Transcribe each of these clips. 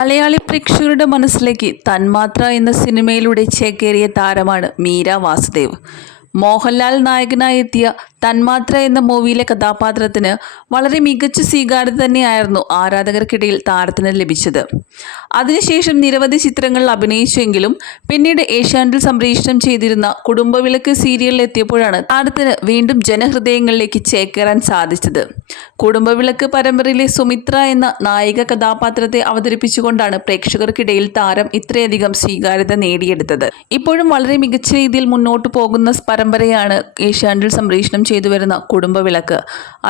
മലയാളി പ്രേക്ഷകരുടെ മനസ്സിലേക്ക് തന്മാത്ര എന്ന സിനിമയിലൂടെ ചേക്കേറിയ താരമാണ് മീര വാസുദേവ്. മോഹൻലാൽ നായകനായി എത്തിയ തന്മാത്ര എന്ന മൂവിയിലെ കഥാപാത്രത്തിന് വളരെ മികച്ച സ്വീകാര്യത തന്നെയായിരുന്നു ആരാധകർക്കിടയിൽ താരത്തിന് ലഭിച്ചത്. അതിനുശേഷം നിരവധി ചിത്രങ്ങളിൽ അഭിനയിച്ചെങ്കിലും പിന്നീട് ഏഷ്യാനെറ്റിൽ സംപ്രേഷണം ചെയ്തിരുന്ന കുടുംബവിളക്ക് സീരിയലിൽ എത്തിയപ്പോഴാണ് താരത്തിന് വീണ്ടും ജനഹൃദയങ്ങളിലേക്ക് ചേക്കേറാൻ സാധിച്ചത്. കുടുംബവിളക്ക് പരമ്പരയിലെ സുമിത്ര എന്ന നായിക കഥാപാത്രത്തെ അവതരിപ്പിച്ചുകൊണ്ടാണ് പ്രേക്ഷകർക്കിടയിൽ താരം ഇത്രയധികം സ്വീകാര്യത നേടിയെടുത്തത്. ഇപ്പോഴും വളരെ മികച്ച രീതിയിൽ മുന്നോട്ട് പോകുന്ന പരമ്പരയാണ് ഏഷ്യാനെറ്റിൽ സംപ്രേഷണം ചെയ്തു വരുന്ന കുടുംബവിളക്ക്.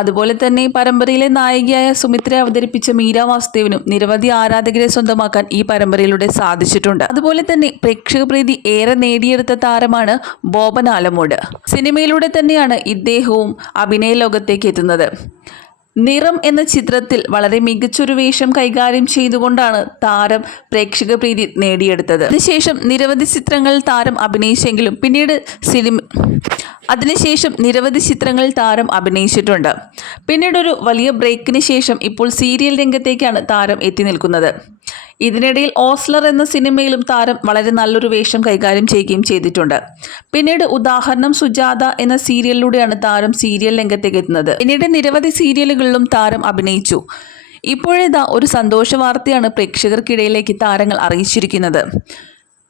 അതുപോലെ തന്നെ പരമ്പരയിലെ നായികയായ സുമിത്രയെ അവതരിപ്പിച്ച മീര വാസുദേവിനും നിരവധി ആരാധകരെ സ്വന്തമാക്കാൻ ഈ പരമ്പരയിലൂടെ സാധിച്ചിട്ടുണ്ട്. അതുപോലെ തന്നെ പ്രേക്ഷക പ്രീതി ഏറെ നേടിയെടുത്ത താരമാണ് ബോബൻ ആലമോട്. സിനിമയിലൂടെ തന്നെയാണ് ഇദ്ദേഹവും അഭിനയ ലോകത്തേക്ക് എത്തുന്നത്. നിറം എന്ന ചിത്രത്തിൽ വളരെ മികച്ചൊരു വേഷം കൈകാര്യം ചെയ്തുകൊണ്ടാണ് താരം പ്രേക്ഷക പ്രീതി നേടിയെടുത്തത്. അതിനുശേഷം നിരവധി ചിത്രങ്ങളിൽ താരം അഭിനയിച്ചെങ്കിലും പിന്നീട് സിനിമ അതിനുശേഷം നിരവധി ചിത്രങ്ങളിൽ താരം അഭിനയിച്ചിട്ടുണ്ട്. പിന്നീടൊരു വലിയ ബ്രേക്കിന് ശേഷം ഇപ്പോൾ സീരിയൽ രംഗത്തേക്കാണ് താരം എത്തി നിൽക്കുന്നത്. ഇതിനിടയിൽ ഓസ്ലർ എന്ന സിനിമയിലും താരം വളരെ നല്ലൊരു വേഷം കൈകാര്യം ചെയ്യുകയും ചെയ്തിട്ടുണ്ട്. പിന്നീട് ഉദാഹരണം സുജാത എന്ന സീരിയലിലൂടെയാണ് താരം സീരിയൽ രംഗത്തേക്ക് എത്തുന്നത് പിന്നീട് നിരവധി സീരിയലുകളിലും താരം അഭിനയിച്ചു. ഇപ്പോഴിതാ ഒരു സന്തോഷ വാർത്തയാണ് പ്രേക്ഷകർക്കിടയിലേക്ക് താരങ്ങൾ അറിയിച്ചിരിക്കുന്നത്.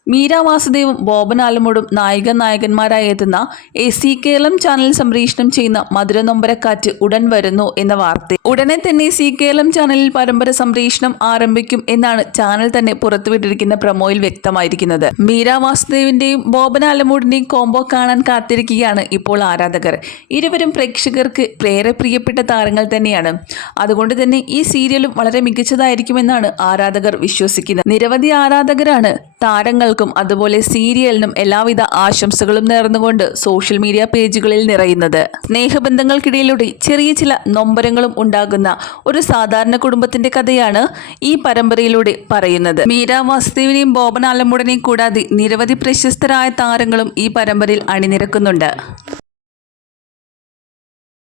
മീര വാസുദേവും ബോബൻ ആലമോടും നായിക നായകന്മാരായി എത്തുന്ന എ സി കേരളം ചാനൽ സംപ്രേഷണം ചെയ്യുന്ന മധുരനൊമ്പരക്കാറ്റ് ഉടൻ വരുന്നു എന്ന വാർത്ത. ഉടനെ തന്നെ സി കേരളം ചാനലിൽ പരമ്പര സംപ്രേഷണം ആരംഭിക്കും എന്നാണ് ചാനൽ തന്നെ പുറത്തുവിട്ടിരിക്കുന്ന പ്രമോയിൽ വ്യക്തമായിരിക്കുന്നത്. മീര വാസുദേവിന്റെയും ബോബൻ ആലമൂടിന്റെയും കോംബോ കാണാൻ കാത്തിരിക്കുകയാണ് ഇപ്പോൾ ആരാധകർ. ഇരുവരും പ്രേക്ഷകർക്ക് ഏറെ പ്രിയപ്പെട്ട താരങ്ങൾ തന്നെയാണ്. അതുകൊണ്ട് തന്നെ ഈ സീരിയലും വളരെ മികച്ചതായിരിക്കുമെന്നാണ് ആരാധകർ വിശ്വസിക്കുന്നത്. നിരവധി ആരാധകരാണ് താരങ്ങൾക്കും അതുപോലെ സീരിയലിനും എല്ലാവിധ ആശംസകളും നേർന്നുകൊണ്ട് സോഷ്യൽ മീഡിയ പേജുകളിൽ നിറയുന്നത്. സ്നേഹബന്ധങ്ങൾക്കിടയിലൂടെ ചെറിയ ചില നൊമ്പരങ്ങളും ഉണ്ടാകുന്ന ഒരു സാധാരണ കുടുംബത്തിന്റെ കഥയാണ് ഈ പരമ്പരയിലൂടെ പറയുന്നത്. മീര വാസുദേവിനെയും ബോബൻ ആലമ്പുടനെയും കൂടാതെ നിരവധി പ്രശസ്തരായ താരങ്ങളും ഈ പരമ്പരയിൽ അണിനിരക്കുന്നുണ്ട്.